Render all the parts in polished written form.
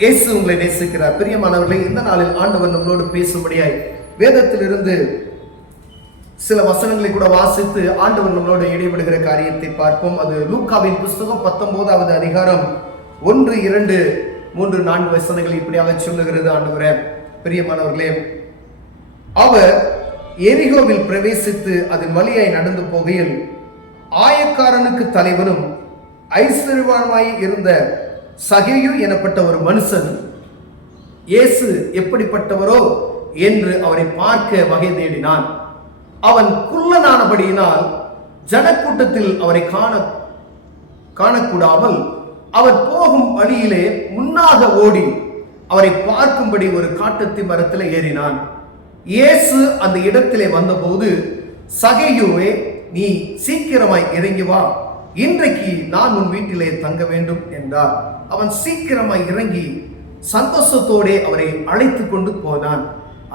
இயேசு உங்களை நேசிக்கிறார். பிரியமானவர்களே, இந்த நாளில் ஆண்டவர் நம்மளோடு பேசும்படியாய் வேதத்திலிருந்து சில வசனங்களை கூட வாசித்து ஆண்டவர் நம்மளோடு இடைபடுகிற காரியத்தை பார்ப்போம். அது லூக்காவின் புஸ்தகம் 19வது அதிகாரம் 1, 2, 3, 4 வசனங்கள் இப்படியாக சொல்லுகிறது. ஆண்டவரே, பிரியமானவர்களே, அவர் எரிகோவில் பிரவேசித்து அதன் வழியாய் நடந்து போகையில் ஆயக்காரனுக்கு தலைவனும் ஐஸ்வர்யவானுமாய் இருந்த சகேயு எனப்பட்ட ஒரு மனுஷன் இயேசு எப்படிப்பட்டவரோ என்று அவரை பார்க்க வகை தேடினான். அவன் குள்ளனானபடியினால் ஜனக்கூட்டத்தில் அவரை காணக்கூடாமல் அவர் போகும் வழியிலே முன்னாக ஓடி அவரை பார்க்கும்படி ஒரு காட்டத்தி மரத்தில் ஏறினான். இயேசு அந்த இடத்திலே வந்தபோது, சகேயுவே, நீ சீக்கிரமாய் இறங்கி வா, இன்றைக்கு நான் உன் வீட்டிலே தங்க வேண்டும் என்றார். அவன் சீக்கிரமாய் இறங்கி சந்தோஷத்தோடே அவரை அழைத்து கொண்டு போனான்.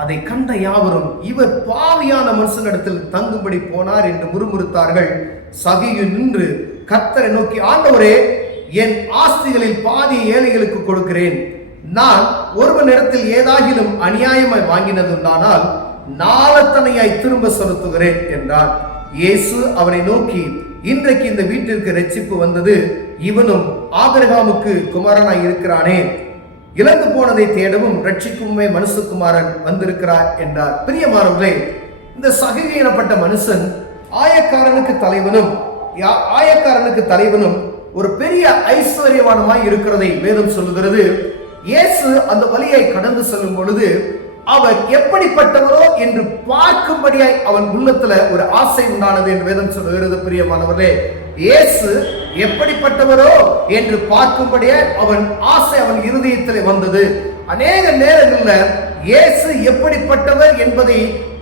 அதை கண்ட யாவரும், இவர் பாவியான மனுஷனிடத்தில் தங்கும்படி போனார் என்று முறுமுறுத்தார்கள். சகேயு நின்று கர்த்தரை நோக்கி, ஆண்டவரே, என் ஆஸ்திகளில் பாதி ஏழைகளுக்கு கொடுக்கிறேன். நான் ஒருவனிடத்தில் ஏதாகிலும் அநியாயமாய் வாங்கினதுண்டானால் நாளத்தனையாய் திரும்ப செலுத்துகிறேன் என்றான். இயேசு அவனை நோக்கி, இன்றைக்கு இந்த வீட்டிற்கு ரட்சிப்பு வந்தது, இவனும் ஆபிரகாமுக்கு குமாரனாய் இருக்கிறானே. இழந்து போனதை தேடவும் ரட்சிக்குமே மனுஷகுமாரன் வந்திருக்கிறார் என்றார். பிரியமானவர்களே, இந்த சகேயு எனப்பட்ட மனுஷன் ஆயக்காரனுக்கு தலைவனும் ஒரு பெரிய ஐஸ்வர்யவானுமாய் இருக்கிறதை வேதம் சொல்லுகிறது. இயேசு அந்த வழியை கடந்து செல்லும் பொழுது அவர் எப்படிப்பட்டவரோ என்று பார்க்கும்படியாய் அவன் உள்ளத்துல ஒரு ஆசை உண்டானது என்று வேதம் சொல்லுகிறது. பிரியமானவர்களே, இயேசு எப்படிப்பட்டவரோ என்று பார்க்கும்படியாய் அவன் ஆசை அவன் இருதயத்தில் வந்தது. அநேக நேரங்களில் இயேசு எப்படிப்பட்டவர் என்பதை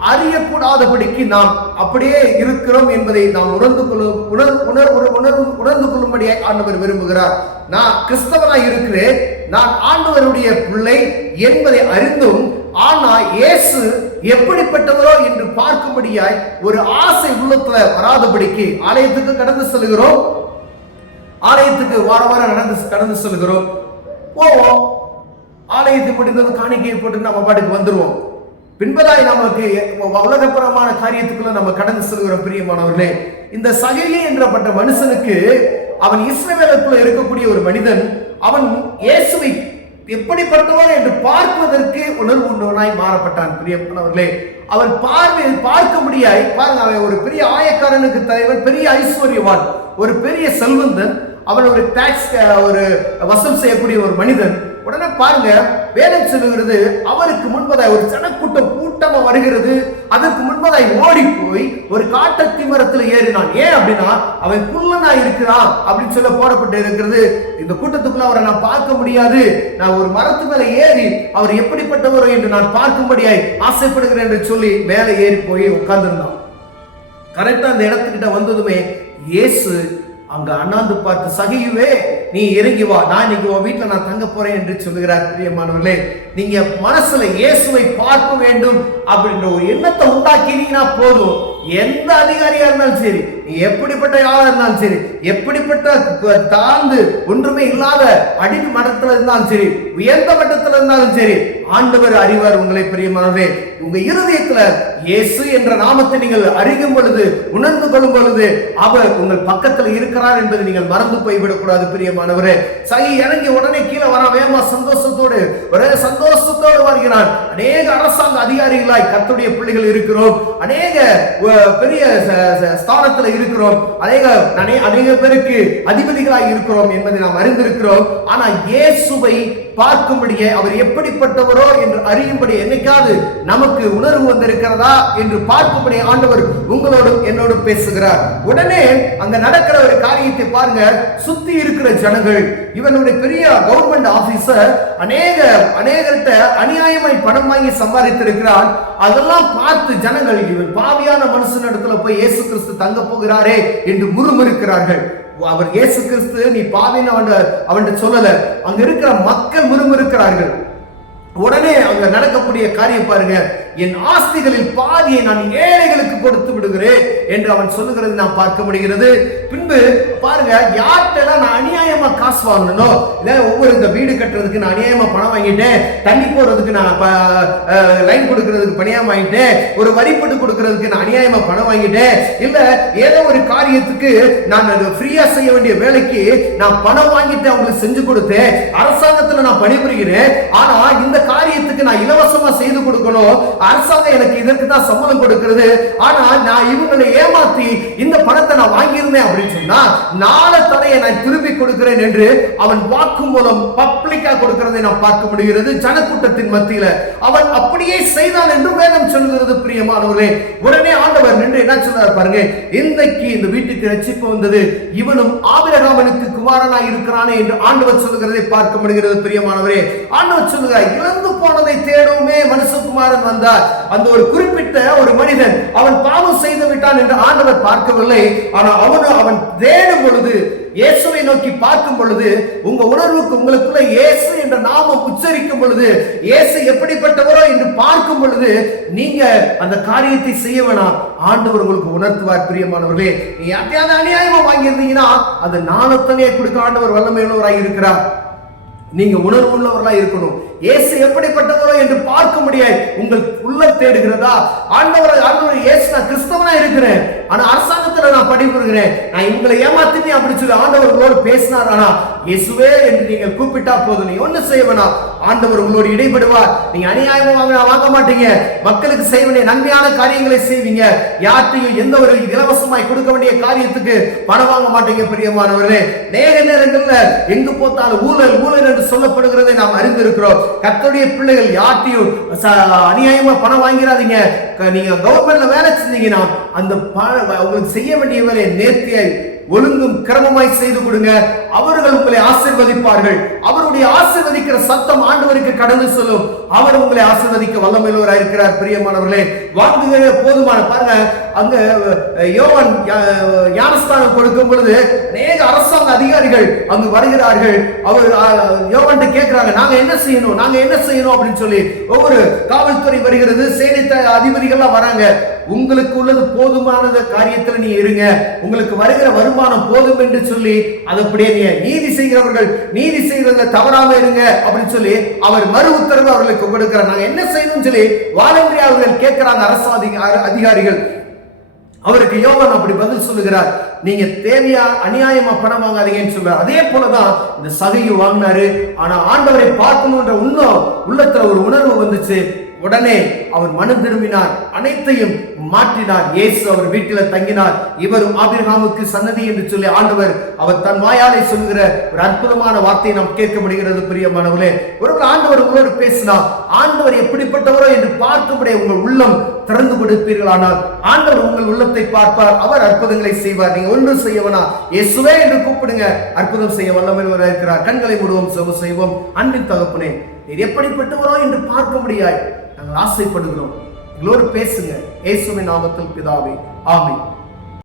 அறியக்கூடாதபடிக்கு நாம் அப்படியே இருக்கிறோம் என்பதை நாம் உணர்ந்து கொள்ளும்படியாய் ஆண்டவர் விரும்புகிறார். நான் கிறிஸ்தவனாய் இருக்கிறேன், நான் ஆண்டவருடைய பிள்ளை என்பதை அறிந்தும், ஆனா இயேசு எப்படிப்பட்டவரோ என்று பார்க்கும்படியாய் ஒரு ஆசை உள்ளத்துல வராதபடிக்கு ஆலயத்துக்கு கடந்து செல்கிறோம். ஆலயத்துக்கு வார வாரம் கடந்து செல்கிறோம், போவோம். ஆலயத்துக்கு முடிந்தது காணிக்கையை போட்டு நம்ம பாட்டுக்கு வந்துருவோம். பின்பதாய் நமக்கு உலகப்புறமான காரியத்துக்குள்ள நம்ம கடந்து செல்கிறோம். பிரியமானவர்களே, இந்த சகேயு என்றப்பட்ட மனுஷனுக்கு, அவன் இஸ்ரவேலுக்குள்ள இருக்கக்கூடிய ஒரு மனிதன், அவன் இயேசுவை எப்படிப்பட்டவர் என்று பார்ப்பதற்கு உணர்வு உண்டவனாய் மாறப்பட்டான். பிரியமானவர்களே, அவன் பார்க்க முடியாய் பாருங்க, அவன் ஒரு பெரிய ஆயக்காரனுக்கு தலைவன், பெரிய ஐஸ்வர்யவான், ஒரு பெரிய செல்வந்தன், அவன் ஒரு டாக்ஸ் ஒரு வசூல் செய்யக்கூடிய ஒரு மனிதன். உடனே பாருங்க, வேதம் சொல்லுகிறது, அவருக்கு முன்பதாய் ஒரு கூட்டமா வருகிறது. அதற்கு முன்பதாய் ஓடி போய் ஒரு காட்டத்தி மரத்தில் ஏறினான். ஏன் அப்படின்னா, அவன் குள்ளனா இருக்கிறான் அப்படின்னு சொல்ல போடப்பட்டு இருக்கிறது. இந்த கூட்டத்துக்குள்ள அவரை நான் பார்க்க முடியாது, நான் ஒரு மரத்து மேல ஏறி அவர் எப்படிப்பட்டவரோ என்று நான் பார்க்கும்படியாய் ஆசைப்படுகிறேன் என்று சொல்லி மேலே ஏறி போய் உட்கார்ந்துருந்தான். கரெக்டா அந்த இடத்துக்கிட்ட வந்ததுமே இயேசு அங்க அண்ணாந்து பார்த்து, சகேயுவே, நீ இறங்கி வா, நான் இன்னைக்கு உன் வீட்டுல நான் தங்க போறேன் என்று சொல்லுகிறார். பிரியமானவர்களே, நீங்க மனசுல இயேசுவை பார்க்க வேண்டும் அப்படின்ற ஒரு எண்ணத்தை உண்டாக்கினீங்கன்னா போதும். எந்த அதிகாரியா இருந்தாலும் சரி, எப்படிப்பட்ட ஆளா இருந்தாலும் சரி, எப்படிப்பட்ட தாழ்ந்து ஒன்றுமே இல்லாத அடிமை மட்டத்துல இருந்தாலும் சரி, உயர்ந்த மட்டத்துல இருந்தாலும் சரி, ஆண்டவர் அறிவார் உங்களை. பிரியமானவர்களே, உங்க இருதயத்துல இயேசு என்ற நாமத்தை நீங்கள் அறியும் பொழுது, உணர்ந்து கொள்ளும் பொழுது, அவர் உங்கள் பக்கத்தில் இருக்கிறார் என்பதை நீங்கள் மறந்து போய்விடக்கூடாது. பிரியமானவரே, சகி இறங்கி உடனே கீழே வர வேமா சந்தோஷத்தோடு, ஒரே சந்தோஷத்தோடு வருகிறான். அநேக அரசாங்க அதிகாரிகளாய் கர்த்தருடைய பிள்ளைகள் இருக்கிறோம், அநேக பெரிய ஸ்தானத்தில் இருக்கிறோம், அநேக பேருக்கு அதிபதிகளாய் இருக்கிறோம் என்பதை நாம் அறிந்திருக்கிறோம். ஆனா இயேசுவை பார்க்கும்படியே, அவர் எப்படிப்பட்டவரோ என்று அறியும்படி என்னைக்காவது நமக்கு உணர்வு வந்திருக்கிறதா என்று பார்க்கும்படி ஆண்டவர் உங்களோடும் என்னோடும் பேசுகிறார். உடனே அங்க நடக்கிற ஒரு காரியத்தை பாருங்க. சுத்தி இருக்கிற ஜனங்கள், இவனுடைய பெரிய கவர்மெண்ட் ஆபீசர் அநேகர்கிட்ட அநியாயமாய் பணம் வாங்கி சம்பாதித்திருக்கிறான். அதெல்லாம் பார்த்து ஜனங்கள், இவன் பாவியான மனுஷனிடத்துல போய் இயேசு கிறிஸ்து தங்க போகிறாரே என்று முறுமுறுக்கிறார்கள். அவர் இயேசு கிறிஸ்து நீ பாவின்னு அவன் சொல்லல, அங்க இருக்கிற மக்கள் முறுமுறுக்கிறார்கள். உடனே அங்க நடக்கக்கூடிய காரியம் பாருங்க. என் ஆஸ்திகளில் பாதியை நான் ஏழைகளுக்கு கொடுத்து விடுகிறேன் என்று அவன் சொல்லுகிறது நாம் பார்க்க முடிகிறது. பின்பு பாருங்க, யார்கிட்ட நான் அநியாயமா காசு வாங்கணும், இல்ல ஒவ்வொரு இந்த வீடு கட்டுறதுக்கு நான் அநியாயமா பணம் வாங்கிட்டேன், தண்ணி போறதுக்கு நான் லைன் கொடுக்கறதுக்கு பணியாம வாங்கிட்டேன், ஒரு வரிப்பட்டு கொடுக்கறதுக்கு நான் அநியாயமா பணம் வாங்கிட்டேன், இல்ல ஏதோ ஒரு காரியத்துக்கு நான் ஃப்ரீயா செய்ய வேண்டிய வேலைக்கு நான் பணம் வாங்கிட்டு அவங்களுக்கு செஞ்சு கொடுத்தேன், அரசாங்கத்துல நான் பணிபுரிகிறேன், ஆனா இந்த காரியத்துக்கு நான் இலவசமா செய்து கொடுக்கணும், அரசாங்கம் எனக்கு இதற்கு தான் சம்பளம் கொடுக்கிறது, ஆனா நான் இவங்களை ஏமாத்தி இந்த பணத்தை நான் வாங்கியிருந்தேன் அப்படின்னு சொன்னா நாளை தடையை நான் திருப்பி கொடுக்கிறேன் என்று அவன் வாக்கு மூலம் பப்ளிக்கா கொடுக்கிறதை நாம் பார்க்க முடிகிறது. ஜனக்கூட்டத்தின் மத்தியில அவன் அப்படியே செய்தான் என்று வேதம் சொல்கிறது. பிரியமானவர்களே, உடனே ஆண்டவர் நின்று என்ன சொன்னார் பாருங்க, இன்றைக்கு இந்த வீட்டுக்கு ரட்சிப்பு வந்தது, இவனும் ஆபிரகாமுக்கு குமாரனாய் இருக்கிறானே என்று ஆண்டவர் சொல்லுகிறதை பார்க்க முடிகிறது. பிரியமானவரே, ஆண்டவர் சொல்லுகிறார், இழந்து போனதை தேடுமே மனுஷகுமாரன் வந்தார். அந்த ஒரு குறிப்பிட்ட ஒரு மனிதன் அவன் பாவம் செய்து விட்டான் என்று ஆண்டவர் பார்க்கவில்லை. ஆனால் அவன் தேடும் பொழுது, இயேசுவை நோக்கி பார்க்கும் பொழுது, உங்க உணர்வுக்கு உங்களுக்குள்ள இயேசு என்ற நாமம் உச்சரிக்கும் பொழுது, இயேசு எப்படிப்பட்டவரோ என்று பார்க்கும் பொழுது நீங்க அந்த காரியத்தை செய்ய வேணாம், ஆண்டவர் உங்களுக்கு உணர்த்துவார். பிரியமானவர்களே, நீ யாரையாவது அநியாயமா வாங்கியிருந்தீங்கன்னா அது நாளத்தனையே கொடுக்க ஆண்டவர் வல்லமையுள்ளவராய் இருக்கிறார். நீங்க உணர்வு உள்ளவர்களாய் இருக்கணும். இயேசு எப்படிப்பட்டவரோ என்று பார்க்க முடியாது. உங்கள் உள்ள தேடுகிறதா? ஆண்டவர் இயேசு, நான் கிறிஸ்தவனா இருக்கிறேன், ஆனா அரசாங்கத்துல நான் பணிபுரிகிறேன், நான் உங்களை ஏமாத்தினேன் அப்படின்னு சொல்லி ஆண்டவர் உங்களோடு பேசினார். ஆனா இயேசுவே என்று நீங்கள் கூப்பிட்டா போதும், நீ ஒண்ணு செய்ய வேணாம், ஆண்டவர் உங்களோடு இடைபடுவார். நீங்க அநியாயமா வாங்க மாட்டீங்க, மக்களுக்கு செய்ய வேண்டிய நன்மையான காரியங்களை செய்வீங்க, யார்ட்டையும் எந்த ஒரு இலவசமாய் கொடுக்க வேண்டிய காரியத்துக்கு பணம் வாங்க மாட்டீங்க. பிரியமானவர்களே, நேரங்கள்ல எங்கு போத்தாலும் ஊழல் ஊழல் என்று சொல்லப்படுகிறதை நாம் அறிந்திருக்கிறோம். கர்த்தருடைய பிள்ளைகள் யார்ட்டையும் அநியாயமா பணம் வாங்கிறாதீங்க. நீங்க கவர்மெண்ட்ல வேலை செஞ்சீங்கன்னா அந்த உங்களுக்கு செய்ய வேண்டிய வேலையை நேர்த்தியாய் ஒழுங்கும் கிரமமாய் செய்து கொடுங்க, அவர்கள் உங்களை ஆசீர்வதிப்பார்கள். அவருடைய ஆசீர்வதிக்கிற சத்தம் ஆண்டவருக்கு கடந்து சொல்லும், அவர் உங்களை ஆசீர்வதிக்க வல்லமையுள்ளவராய் இருக்கிறார். பிரியமானவர்களே, வாங்குகிற போதுமான பாருங்க, அங்க யோவான் ஞானஸ்தானம் கொடுக்கும் பொழுது அநேக அரசாங்க அதிகாரிகள் அங்கு வருகிறார்கள். அவர் யோவான் கேட்கிறாங்க, நாங்க என்ன செய்யணும் அப்படின்னு சொல்லி. ஒவ்வொரு காவல்துறை வருகிறது, சேனை அதிபதிகள்லாம் வராங்க. உங்களுக்கு உள்ளது போதுமான காரியத்தில் நீ இருங்க, உங்களுக்கு வருகிற வருமானம் போதும் என்று சொல்லி அதப்படியே நீதி செய்கிறவர்கள் நீதி செய்யறத தவறாம இருங்க அப்படின்னு சொல்லி அவர் மறு உத்தரவு அவர்களுக்கு கொடுக்கிறார். நாங்க என்ன செய்யணும் சொல்லி வாலண்டரி அவர்கள் கேட்கிறாங்க அரசு அதிகாரிகள். அவருக்கு யோவான் அப்படி பதில் சொல்லுகிறார், நீங்க தேவையா அநியாயமா பணம் வாங்காதீங்கன்னு சொல்றாரு. அதே போலதான் இந்த சகையை வாங்கினாரு. ஆனா ஆண்டவரை பார்க்கணும்ன்ற உள்ளத்துல ஒரு உணர்வு வந்துச்சு. உடனே அவர் மனம் திரும்பினார், அனைத்தையும் மாற்றினார். இயேசு அவர் வீட்டில் தங்கினார். இவரும் ஆபிரகாமுக்கு சன்னதி என்று சொல்லி ஆண்டவர் அவர் தன் வாயாலே சொல்கிற ஒரு அற்புதமான வார்த்தையை நாம் கேட்க முடிகிறது. பிரியமானவர்களே, ஒருவர் ஆண்டவர் உங்களோடு பேசினார், ஆண்டவர் எப்படிப்பட்டவரோ என்று பார்க்கும்படியே உங்கள் உள்ளம் திறந்து கொடுப்பீர்களானால் ஆண்டவர் உங்கள் உள்ளத்தை பார்ப்பார், அவர் அற்புதங்களை செய்வார். நீங்க ஒன்றும் செய்யவனா, இயேசுவே என்று கூப்பிடுங்க, அற்புதம் செய்ய வல்லமையுள்ளவராய் இருக்கிறார். கண்களை மூடுவோம், செபம் செய்வோம். அன்பின் தகப்பனே, நீர் எப்படிப்பட்டவரோ என்று பார்க்க முடியாது நாங்கள் ஆசைப்படுகிறோம். எங்களோடு பேசுங்க, இயேசுவின் நாமத்தில் பிதாவே, ஆமென்.